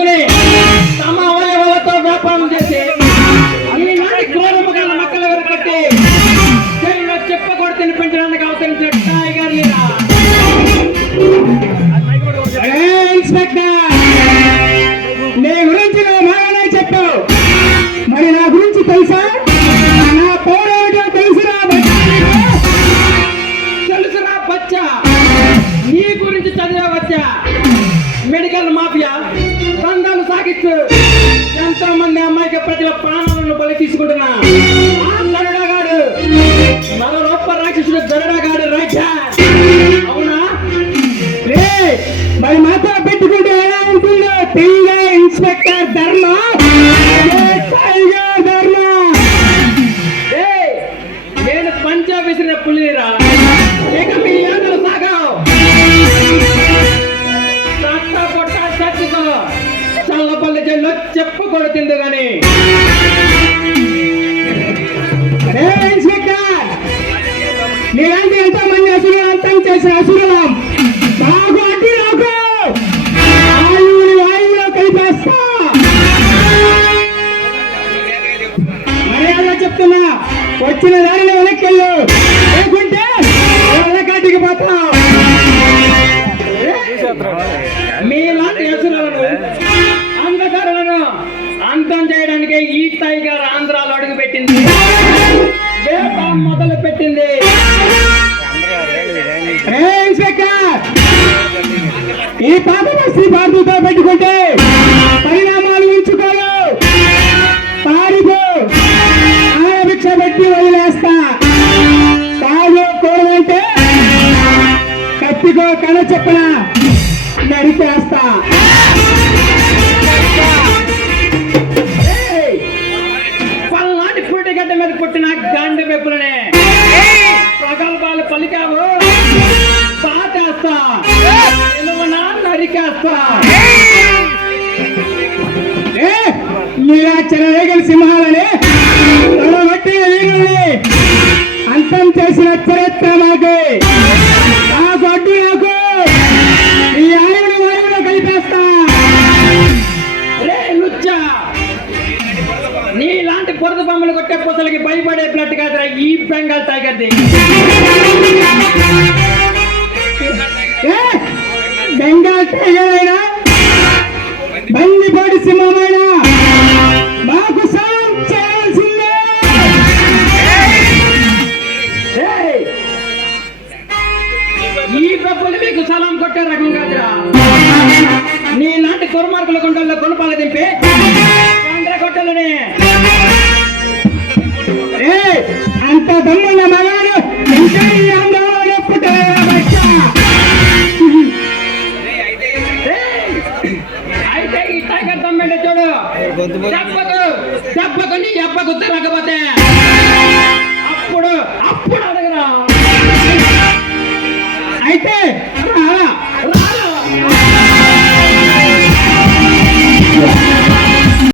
పట్టుకుని తమ అవయవాలతో వ్యాపారం చేసి ఈనాటి క్రూర మక్కల కట్టి జైల్లో చెప్పకూడదు తినిపించడానికి అవతరించిన టైగర్ లీలా. ఇన్స్పెక్టర్, నీ గురించి నువ్వు బాగానే చెప్పావు, మరి నా గురించి తెలుసా? నా పౌరేటో తెలుసురా తెలుసురా బచ్చా, నీ గురించి చదివా? మెడికల్ మాఫియా దందాలు సాగిస్తూ ఎంతో మంది అమ్మాయికి ప్రజల ప్రాణాలను బలి తీసుకుంటున్నా గరుడగాడు, మరో రూప రాక్షసుడు గరుడగాడు రాజా. అవునా? మరి మాతో పెట్టుకుంటే ఎలా ఉంటుందో తెలియదా ఇన్స్పెక్టర్ ధర్మ? ధర్మ నేను పంచా విసిరిన పులిరా, ఇక మీ ఆటలు సాగవు. చల్లపల్లి జైల్లో చెప్పకూడదు గాని. ఇన్స్పెక్టర్, మీలాంటి ఎంతో మంది అసురులు అంతం చేసిన అసురులం నాకు అడ్డు నాకు వాయువులో కలిపేస్తా. మర్యాద చెప్తున్నా, వచ్చిన దారిని వెనక్కెళ్ళు, లేకుంటే వెనకాటికి పోతావు. మీలాంటి అసురులను అంధకారులను అంతం చేయడానికి ఈ టైగర్ ఆంధ్రాలో అడుగు పెట్టింది, వేట మొదలు పెట్టింది. ఈ పాపమస్త్రీ పార్టీతో పెట్టుకుంటే పరిణామాలు ఉంచుకోరు, పారిపో, భిక్ష పెట్టి వదిలేస్తా. తాగు కోరంటే కత్తికో కళ చెప్పన నరికేస్తా. పల్నాటి పుట్టిగడ్డ మీద పుట్టిన గాండి పెప్పులనే ప్రగల్భాలు పలికావు, పాటేస్తా, నరికేస్తా. మీరా చెరవేగల సింహాలని తొడగొట్టిన వీరుల్ని అంతం చేసిన చరిత్ర మాకు. నాకు అడ్డు నాకు ఈ ఆయుడు వాయువులో కలిపేస్తా. రే లుచ్చా, నీలాంటి పొరద బొమ్మలు కొట్టే పొసలకి భయపడే బ్లడ్ కాదురా ఈ బెంగాల్ టైగర్ది. బెంగాల్ టైగర్ అయినా బందిపోటి సింహమైనా మాకు సాయం చేయాల్సిందే. ఈ పెప్పులు మీకు సలాం కొట్టే రకం కాదురా. నీలాంటి దుర్మార్గుల గుండెల్లో కొనపాల దింపి కొట్టలని అంత దమ్మున్న మగాడు ఇంకా ఈ ఆందోళన అయితే ఈ టైగర్ దమ్మంటే చూడు, దెబ్బకు నీ అబ్బకు తిరగకపోతే అప్పుడు అడగరా.